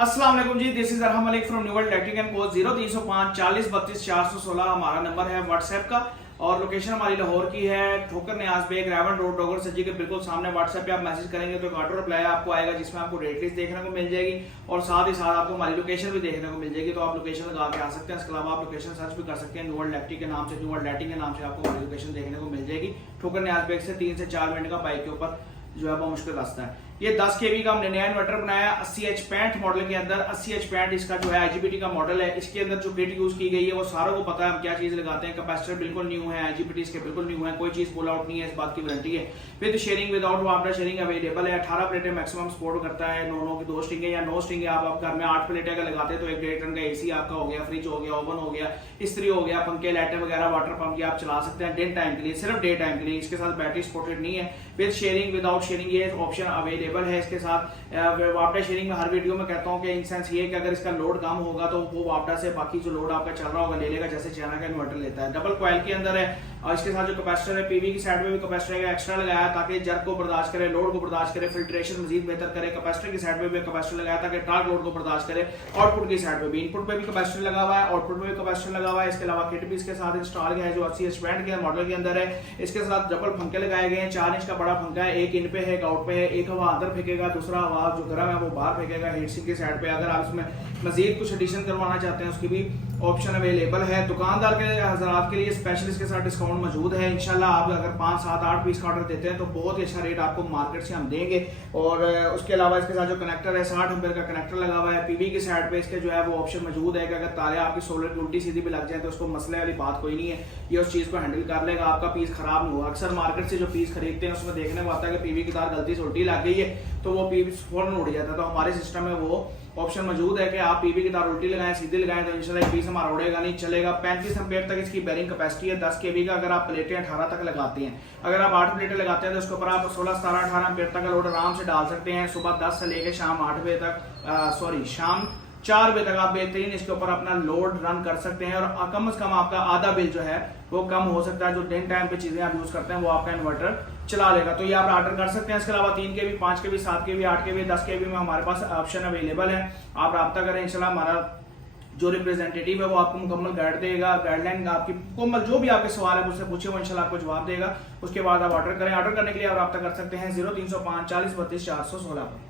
अस्सलाम वालेकुम जी, this is Arham Malik from new world electric and co 0305 40 32 416 हमारा नंबर है व्हाट्सएप का। और लोकेशन हमारी लाहौर की है, ठोकर न्याज बेग रेवन रोड डोगर सज्जी के बिल्कुल सामने। व्हाट्सएप पे आप मैसेज करेंगे तो एक ऑटो रिप्लाई आपको आएगा जिसमें आपको रेट लिस्ट देखने को मिल जाएगी और साथ ही साथ आपको हमारी लोकेशन भी देखने को मिल जाएगी। तो आप लोकेशन लगा के आ सकते हैं। इसके अलावा आप लोकेशन सर्च भी कर सकते हैं न्यू वर्ल्ड इलेक्ट्रिक के नाम से, न्यू वर्ल्ड लाइटिंग के नाम से आपको हमारी लोकेशन देखने को मिल जाएगी। ठोकर न्याज बेग से 3 से 4 मिनट का बाइक के ऊपर जो है वो मुश्किल रास्ता है। ये 10 kV का हमने नया इन्वर्टर बनाया 80H65 मॉडल के अंदर। 80H65 इसका जो है IGBT का मॉडल है। इसके अंदर जो किट यूज की गई है वो सारों को पता है हम क्या चीज लगाते हैं। कैपेसिटर बिल्कुल न्यू है, IGBT इसके बिल्कुल न्यू है, कोई चीज पुल आउट नहीं है, इस बात की वारंटी है। With sharing without water sharing available है। 18 प्लेटें मैक्सिमम सपोर्ट करता है। 9 की 2 स्ट्रिंग या 9 स्ट्रिंग आप घर में 8 प्लेटें का लगाते हैं तो 1.5 टन का AC आपका हो गया, फ्रिज हो गया, ओवन हो गया, इस्त्री हो गया, पंखे लाइटें वगैरह वाटर पंप की आप चला सकते हैं डे टाइम के लिए, सिर्फ डे टाइम के लिए। इसके साथ बैटरी सपोर्टेड नहीं है। विद शेयरिंग विदाउट शेयरिंग ये ऑप्शन अवेलेबल है। इसके साथ वापडा शेयरिंग में हर वीडियो में कहता हूं कि इन सेंस ये कि अगर इसका लोड कम होगा तो वो वापडा से बाकी जो लोड आपका चल रहा होगा ले लेगा, जैसे चाइना का इन्वर्टर लेता है। डबल कॉइल के अंदर है और इसके साथ जो कैपेसिटर है पीवी की साइड में भी कैपेसिटर का एक्स्ट्रा लगाया ताकि जर्क को बर्दाश्त करे, लोड को बर्दाश्त करे, फिल्ट्रेशन मजीद बेहतर करे। कैपेसिटर की साइड में भी कैपेसिटर लगाया ताकि टार्क लोड को बर्दाश्त करे। आउटपुट की साइड में भी, इनपुट पे भी कैपेसिटर लगा हुआ है, आउटपुट में भी कैपेसिटर लगा हुआ है। इसके अलावा किट भी इसके साथ इंस्टॉल किया है जो 80H65 के मॉडल के अंदर है। इसके साथ डबल पंखे लगाए गए हैं। 4 इंच का बड़ा पंखा है, एक इन पे है, एक आउट पे है। एक हवा अंदर फेंकेगा, दूसरा हवा जो गर्म है वो बाहर फेंकेगा हीट सिंक की साइड पे। अगर आप इसमें मजीद कुछ एडिशन करवाना चाहते हैं उसकी भी ऑप्शन अवेलेबल है। दुकानदार के हजरात के लिए स्पेशलिस्ट के साथ डिस्काउंट मौजूद है। इंशाल्लाह आप अगर 5, 7, 8 पीस का ऑर्डर देते हैं तो बहुत ही अच्छा रेट आपको मार्केट से हम देंगे। और उसके अलावा इसके साथ जो कनेक्टर है 60 एम्पीयर का कनेक्टर लगा हुआ है। पीवी की साइड पे इसके जो है वो ऑप्शन मौजूद है कि अगर तारे आपकी सोलर की उल्टी सीधी भी लग जाए तो उसको मसले वाली बात कोई नहीं है, ये उस चीज को हैंडल कर लेगा, आपका पीस खराब नहीं होगा। अक्सर मार्केट से जो पीस खरीदते हैं उसमें देखने को आता है कि पीवी की तार गलती से उल्टी लग गई है तो वो पीस फौरन उड़ जाता है। तो हमारे सिस्टम में वो ऑप्शन मौजूद है कि आप पीवी की तार उल्टी लगाएं, सीधी लगाएं तो इंशाल्लाह पीस हमारा उड़ेगा नहीं, चलेगा। 35 एम्पीयर तक इसकी बेरिंग कैपेसिटी है। 10 kV का अगर आप प्लेटें 18 तक लगाते हैं, अगर आप 8 प्लेटें लगाते हैं तो उसके ऊपर आप 16, 17, 18 एम्पीयर तक का लोड आराम से डाल सकते हैं। सुबह 10 से लेकर शाम 8 बजे तक शाम 4 बजे तक आप बेहतरीन इसके ऊपर अपना लोड रन कर सकते हैं और कम से कम आपका आधा बिल जो है वो कम हो सकता है। जो दिन टाइम पे चीजें आप यूज करते हैं वो आपका इन्वर्टर चला लेगा। तो ये आप ऑर्डर कर सकते हैं। इसके अलावा 3 kV, 5 kV, 7 kV, 8 kV, 10 kV में हमारे पास ऑप्शन अवेलेबल है। आप रब्ता करें, इंशाल्लाह हमारा जो रिप्रेजेंटेटिव है वो आपको मुकम्मल गाइड देगा, गाइडलाइन आपकी मुकम्मल जो भी आपके सवाल है मुझसे पूछे वो इंशाल्लाह आपको जवाब देगा। उसके बाद आप ऑर्डर करें। ऑर्डर करने के लिए आप रब्ता कर सकते हैं 0305 40 32 416 पर।